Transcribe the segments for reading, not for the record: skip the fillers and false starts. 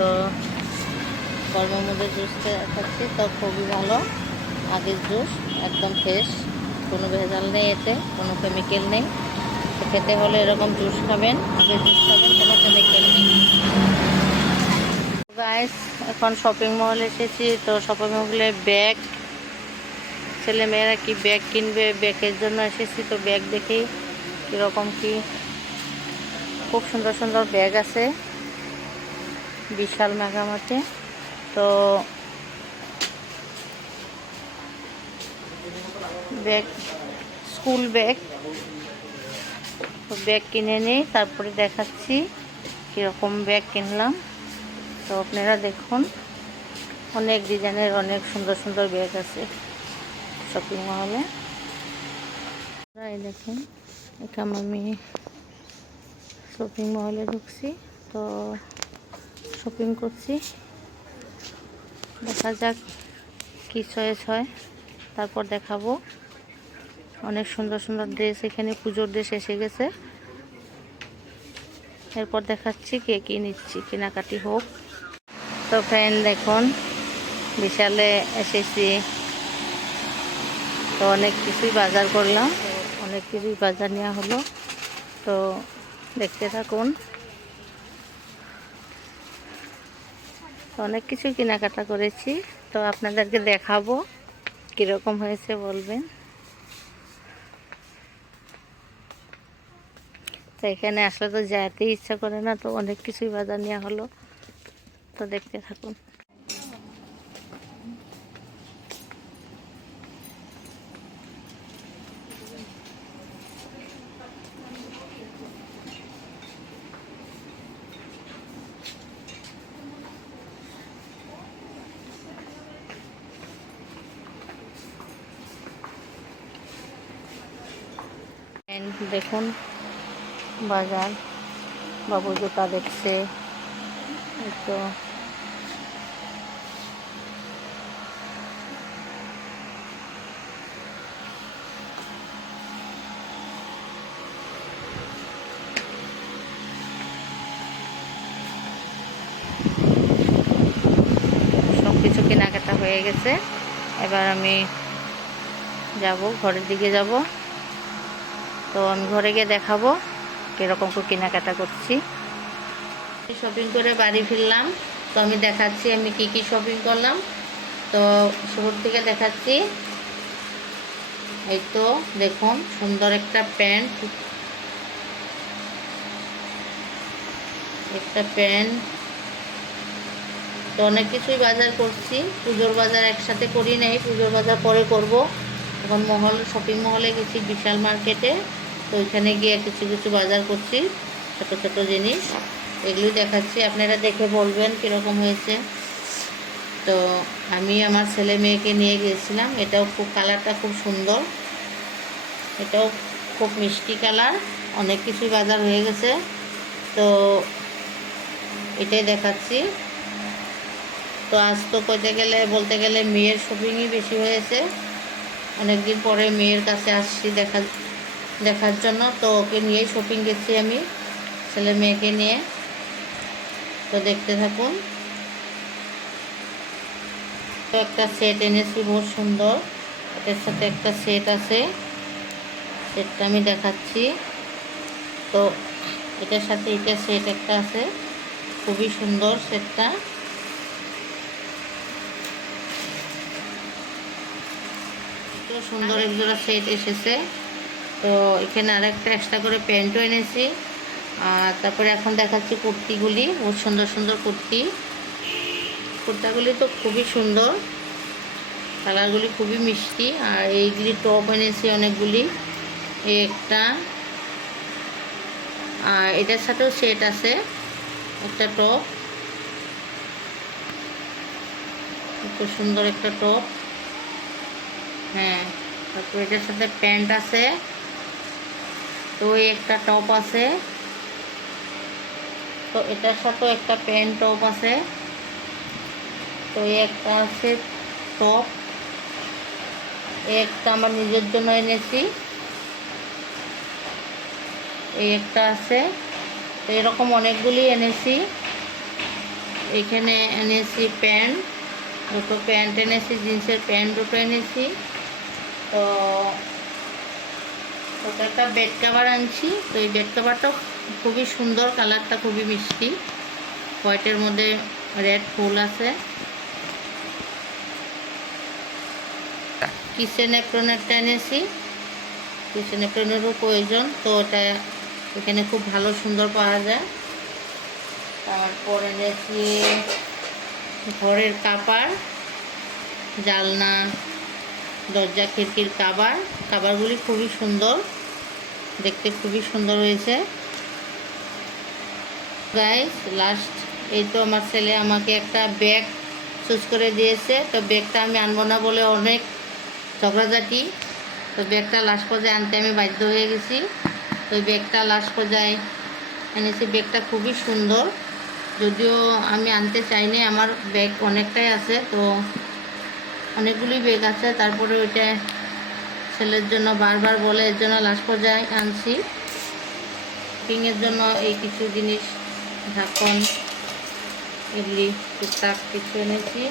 তো গরমের মধ্যে জুস খাচ্ছি, তো খুবই ভালো। আগের জুস একদম ফ্রেশ, কোনো ভেজাল নেই, এতে কোনো কেমিক্যাল নেই। তো খেতে হলে এরকম জুস খাবেন, আগের জুস খাবেন, কোনো কেমিক্যাল নেই। গাইস, এখন শপিং মল এসেছি। তো শপিং মলে ব্যাগ, ছেলে মেয়েরা কি ব্যাগ কিনবে, ব্যাগের জন্য এসেছি। তো ব্যাগ দেখি কীরকম কি, খুব সুন্দর সুন্দর ব্যাগ আছে বিশাল মেগামার্টে। তো ব্যাগ, স্কুল ব্যাগ, তো ব্যাগ কিনে নিই, তারপরে দেখাচ্ছি কীরকম ব্যাগ কিনলাম। তো আপনারা দেখুন, অনেক ডিজাইনের অনেক সুন্দর সুন্দর ব্যাগ আছে শপিং মলে। এই দেখুন, এখানে আমি শপিং মলে ঢুকছি, তো শপিং করছি। দেখা যাক কী চয়েস হয়, তারপর দেখাবো। অনেক সুন্দর সুন্দর ড্রেস, এখানে পুজোর ড্রেস এসে গেছে। এরপর দেখাচ্ছি কে কী নিচ্ছি, কেনাকাটি হোক। তো ফ্রেন্ড দেখুন, বিশালে এসেছি, তো অনেক কিছুই বাজার করলাম, অনেক কিছুই বাজার নেওয়া হলো। তো দেখতে থাকুন, অনেক কিছু কেনাকাটা করেছি, তো আপনাদেরকে দেখাবো কীরকম হয়েছে বলবেন। তো এখানে আসলে তো যেতে ইচ্ছা করে না, তো অনেক কিছুই বাজার নেওয়া হলো। তো দেখতে থাকুন। দেখুন বাজার, বাবু জুতা দেখছে, তো সব কিছু কেনাকাটা হয়ে গেছে। এবার আমি যাব, ঘরের দিকে যাব। তো আমি ঘরে গিয়ে দেখাবো কীরকম করে কেনাকাটা করছি। শপিং করে বাড়ি ফিরলাম, তো আমি দেখাচ্ছি আমি কি কি শপিং করলাম। তো শুরুর থেকে দেখাচ্ছি। এই তো দেখুন, সুন্দর একটা প্যান্ট, তো অনেক কিছুই বাজার করছি। পুজোর বাজার একসাথে করি নাই, পুজোর বাজার পরে করব। এখন শপিং মহলে গেছি, বিশাল মার্কেটে। তো ওইখানে গিয়ে কিছু কিছু বাজার করছি, ছোট ছোট জিনিস, এগুলোই দেখাচ্ছি। আপনারা দেখে বলবেন কীরকম হয়েছে। তো আমি আমার ছেলে মেয়েকে নিয়ে গিয়েছিলাম। এটাও খুব, কালারটা খুব সুন্দর, এটাও খুব মিষ্টি কালার। অনেক কিছুই বাজার হয়ে গেছে, তো এটাই দেখাচ্ছি। তো আজ তো বলতে গেলে মেয়ের শপিংই বেশি হয়েছে। অনেকদিন পরে মেয়ের কাছে আসছি দেখার জন্য। তো ওকে নিয়েই শপিং গেছি আমি, ছেলে মেয়েকে নিয়ে। তো দেখতে থাকুন। তো একটা সেট এনেছি, বহুত সুন্দর। এটার সাথে একটা সেট আছে, সেটটা আমি দেখাচ্ছি। তো এটার সাথে এটা সেট একটা আছে, খুবই সুন্দর সেটটা। সুন্দর একজোড়া সেট এসেছে। তো এখানে আর একটা এক্সট্রা করে প্যান্টও এনেছি। আর তারপরে এখন দেখাচ্ছি কুর্তিগুলি, বহুত সুন্দর সুন্দর কুর্তাগুলি তো খুবই সুন্দর, কালারগুলি খুবই মিষ্টি। আর এইগুলি টপ এনেছি অনেকগুলি, এই একটা। আর এটার সাথেও সেট আছে, একটা টপ, খুব সুন্দর একটা টপ। হ্যাঁ, তারপর এটার সাথে প্যান্ট আছে, তো এই একটা টপ আছে। তো এটার সাথেও একটা প্যান্ট টপ আছে। তো এই একটা আছে টপ, এই একটা আমার নিজের জন্য এনেছি, এই একটা আছে। তো এরকম অনেকগুলি এনেছি। এখানে এনেছি প্যান্ট, দুটো প্যান্ট এনেছি, জিন্সের প্যান্ট দুটো এনেছি। তো ওটা একটা বেড কাভার আনছি। তো এই বেড কাভারটাও খুবই সুন্দর, কালারটা খুবই মিষ্টি, হোয়াইটের মধ্যে রেড ফুল আছে। কিচেন অ্যাপ্রন একটা এনেছি, কিচেন অ্যাপ্রনেরও প্রয়োজন, তো ওটা এখানে খুব ভালো সুন্দর পাওয়া যায়। তারপর এনেছি ঘরের কাপড়, জালনা দরজা খিড়কির কাভারগুলি খুবই সুন্দর, দেখতে খুবই সুন্দর হয়েছে। গাইস লাস্ট এই তো আমার ছেলে আমাকে একটা ব্যাগ চুজ করে দিয়েছে। তো ব্যাগটা আমি আনবো না বলে অনেক ঝগড়াঝাটি, তো ব্যাগটা লাস্ট পর্যায়ে আনতে আমি বাধ্য হয়ে গেছি। তো ব্যাগটা লাস্ট পর্যায়ে এনেছি। ব্যাগটা খুবই সুন্দর, যদিও আমি আনতে চাইনি, আমার ব্যাগ অনেকটাই আছে, তো অনেকগুলি ব্যাগ আছে, তারপরে ওইটা ছেলের জন্য বারবার বলে, এর জন্য লাস্ট পর্যায়ে আনছি। শপিংয়ের জন্য এই কিছু জিনিস, ঢাকন, এগুলি টুকটাক কিছু এনেছি।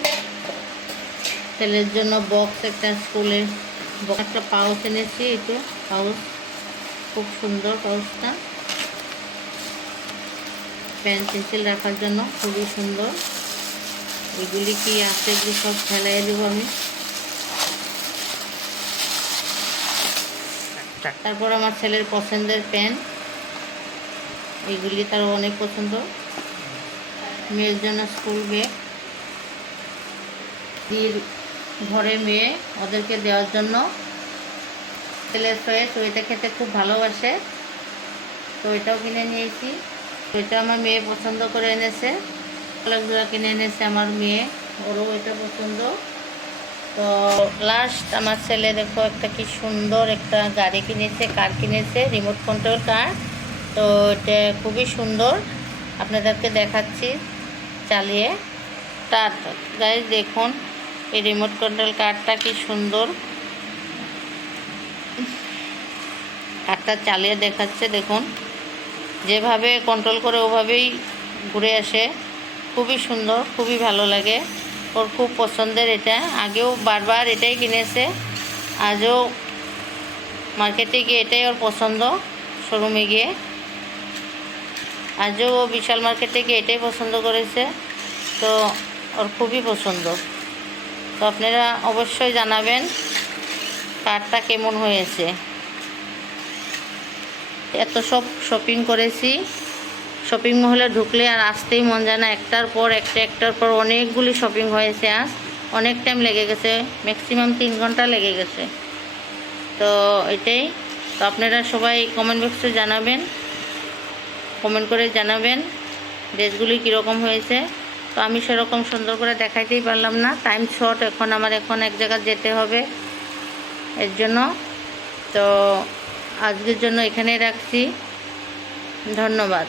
ছেলের জন্য বক্স একটা, স্কুলের বক্স, একটা পাউচ এনেছি। এই তো পাউচ, খুব সুন্দর পাউচটা, পেন পেন্সিল রাখার জন্য খুবই সুন্দর। এগুলি কি আছে এগুলি সব ফেলাই দেবো আমি। তারপর আমার ছেলের পছন্দের পেন, এগুলি তার অনেক পছন্দ। মেয়ের জন্য স্কুল ব্যাগ, ঘরে মেয়ে ওদেরকে দেওয়ার জন্য। ছেলের সয়েস, ওইটা খেতে খুব ভালোবাসে, তো ওইটাও কিনে নিয়েছি। ওইটা আমার মেয়ে পছন্দ করে এনেছে, অনেকগুলো কিনে এনেছে আমার মেয়ে, ওরও ওইটা পছন্দ। তো লাস্ট আমার ছেলে দেখো একটা কি সুন্দর একটা গাড়ি কিনেছে, কার কিনেছে, রিমোট কন্ট্রোল কার। তো এটা খুবই সুন্দর, আপনাদেরকে দেখাচ্ছি চালিয়ে। তার গাইস দেখুন এই রিমোট কন্ট্রোল কারটা কি সুন্দর, কারটা চালিয়ে দেখাচ্ছে, দেখুন যেভাবে কন্ট্রোল করে ওভাবেই ঘুরে আসে, খুবই সুন্দর, খুবই ভালো লাগে, ওর খুব পছন্দের এটা। আগেও বারবার এটাই কিনেছে, আজও মার্কেটে গিয়ে এটাই ওর পছন্দ, শোরুমে গিয়ে আজও ও বিশাল মার্কেটে গিয়ে এটাই পছন্দ করেছে, তো ওর খুবই পছন্দ। তো আপনারা অবশ্যই জানাবেন কারটা কেমন হয়েছে। এত সব শপিং করেছি, শপিং মহলে ঢুকলে আর আসতেই মন যায় না, একটার পর অনেকগুলি শপিং হয়েছে। আজ অনেক টাইম লেগে গেছে, ম্যাক্সিমাম 3 ঘন্টা লেগে গেছে। তো এটাই। তো আপনারা সবাই কমেন্ট বক্সে জানাবেন, কমেন্ট করে জানাবেন ড্রেসগুলি কীরকম হয়েছে। তো আমি সেরকম সুন্দর করে দেখাইতেই পারলাম না, টাইম শর্ট, আমার এখন এক জায়গায় যেতে হবে, এর জন্য। তো আজকের জন্য এখানেই রাখছি, ধন্যবাদ।